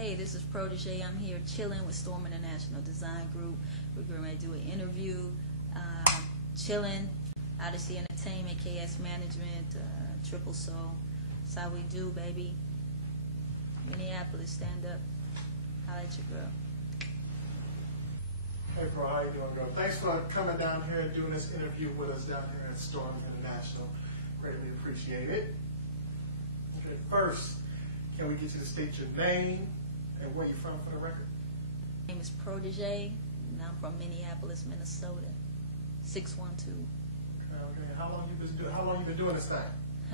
Hey, this is Protegee. I'm here chilling with Storm International Design Group. We're going to do an interview. Chilling, Odyssey Entertainment, KS Management, Triple Soul. That's how we do, baby. Minneapolis, stand up. Holla at your girl. Hey, bro, how you doing, girl? Thanks for coming down here and doing this interview with us down here at Storm International. Greatly appreciate it. Okay, first, can we get you to state your name and where you're from for the record? My name is Protegee, and I'm from Minneapolis, Minnesota. 612. Okay. How long you been doing this thing?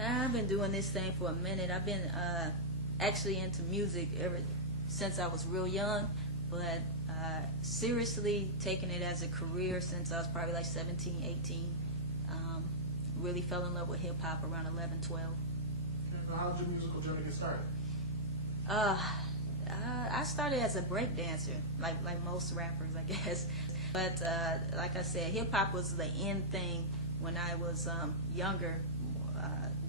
I've been doing this thing for a minute. I've been actually into music ever since I was real young, but seriously taking it as a career since I was probably like 17, 18. Really fell in love with hip-hop around 11, 12. Okay, how did your musical journey get started? I started as a break dancer, like most rappers, I guess. But like I said, hip-hop was the end thing when I was younger,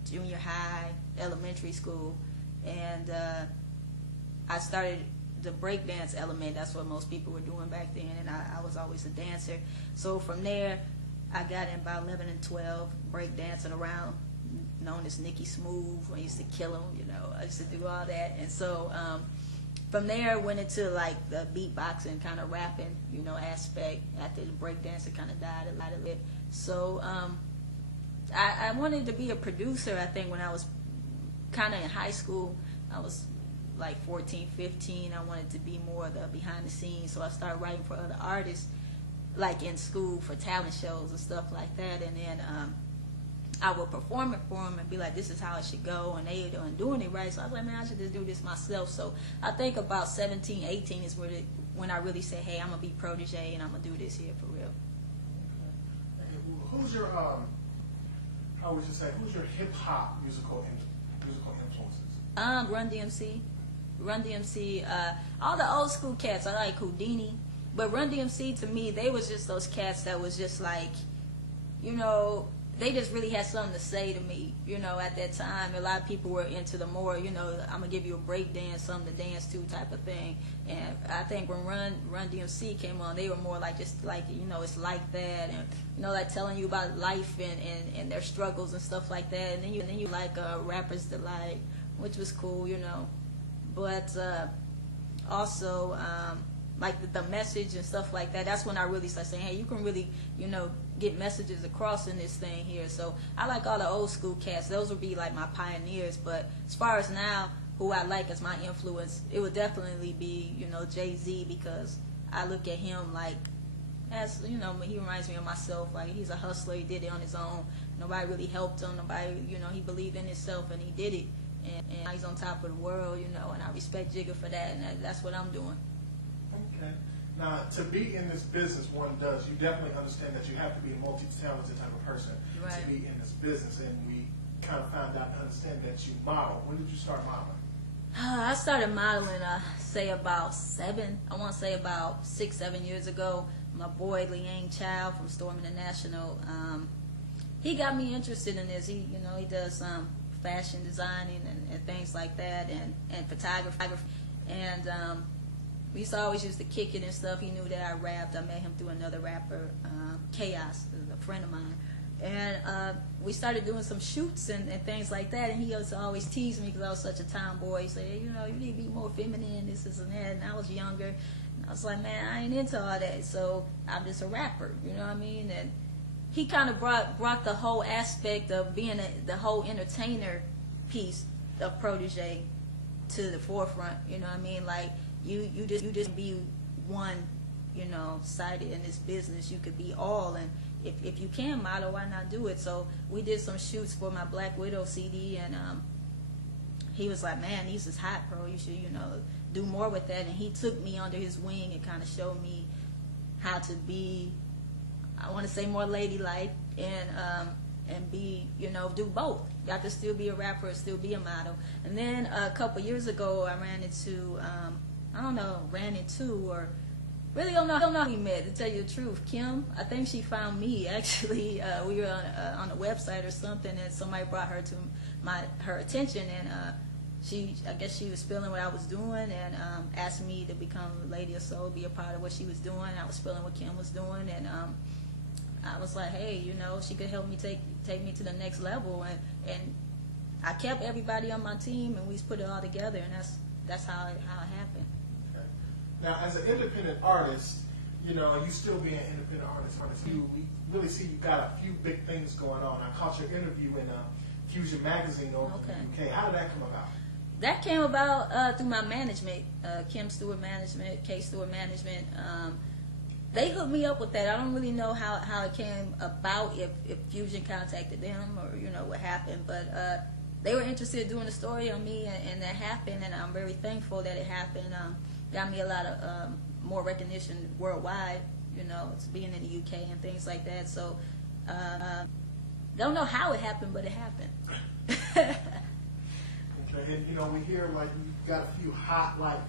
junior high, elementary school. And I started the breakdance element. That's what most people were doing back then, and I was always a dancer. So from there, I got in about 11 and 12, breakdancing around, known as Nicky Smooth. I used to kill him, you know. I used to do all that. And so from there, I went into like the beatboxing kind of rapping, you know, aspect. After the breakdancing kind of died a little bit. So I wanted to be a producer, I think, when I was kind of in high school. I was like 14, 15. I wanted to be more of the behind the scenes. So I started writing for other artists, like in school for talent shows and stuff like that. And then I would perform it for them and be like, this is how it should go, and they weren't doing it right. So I was like, man, I should just do this myself. So I think about 17, 18 is when I really said, hey, I'm going to be Protegee and I'm going to do this here for real. Okay. Who's your, how would you say, who's your hip-hop musical influences? Run DMC. Run DMC, all the old school cats. I like Houdini. But Run DMC, to me, they was just those cats that was just like, you know, they just really had something to say to me, you know, at that time. A lot of people were into the more, you know, I'm going to give you a break dance, something to dance to type of thing. And I think when Run DMC came on, they were more like just like, you know, it's like that. And, you know, like telling you about life and their struggles and stuff like that. And then you like Rappers Delight, which was cool, you know. But also, like the message and stuff like that, that's when I really started saying, hey, you can really, you know, get messages across in this thing here. So I like all the old school cats. Those would be like my pioneers. But as far as now, who I like as my influence, it would definitely be, you know, Jay-Z, because I look at him like, as, you know, he reminds me of myself. Like, he's a hustler. He did it on his own. Nobody really helped him. Nobody, you know, he believed in himself and he did it. And now he's on top of the world, you know, and I respect Jigga for that, and that's what I'm doing. Okay. Now, to be in this business, one does, you definitely understand that you have to be a multi-talented type of person to be in this business. And we kind of found out and understand that you model. When did you start modeling? I started modeling, say about 6, 7 years ago. My boy, Liang Chow from Storm International, he got me interested in this. He, you know, he does fashion designing and things like that, and photography. And we used to always use to kick it and stuff. He knew that I rapped. I met him through another rapper, Chaos, a friend of mine. And we started doing some shoots and things like that. And he used to always tease me because I was such a tomboy. He said, you know, you need to be more feminine, this and that. And I was younger. And I was like, man, I ain't into all that. So I'm just a rapper, you know what I mean? And he kind of brought the whole aspect of being the whole entertainer piece of Protegee to the forefront. You know what I mean? Like you just be one, you know, sided in this business. You could be all, and if you can model, why not do it? So we did some shoots for my Black Widow CD, and he was like, man, these is hot, bro. You should, you know, do more with that. And he took me under his wing and kind of showed me how to be, I want to say, more ladylike and be, you know, do both. I could still be a rapper and still be a model. And then a couple years ago, I ran into, or really don't know how we met, to tell you the truth. Kim, I think she found me, actually. We were on a website or something, and somebody brought her to her attention, and I guess she was feeling what I was doing and asked me to become a Lady of Soul, be a part of what she was doing. I was feeling what Kim was doing, and I was like, hey, you know, she could help me take me to the next level, and I kept everybody on my team, and we just put it all together, and that's how it happened. Okay. Now, as an independent artist, you know, you still being an independent artist, we really see you got a few big things going on. I caught your interview in Fusion Magazine over in the UK. How did that come about? That came about through my management, Kim Stewart Management, K Stewart Management. They hooked me up with that. I don't really know how it came about, if Fusion contacted them or, you know, what happened. But they were interested in doing a story on me, and that happened, and I'm very thankful that it happened. Got me a lot of more recognition worldwide, you know, it's being in the UK and things like that. So don't know how it happened, but it happened. Okay, and you know, we hear like you've got a few hot like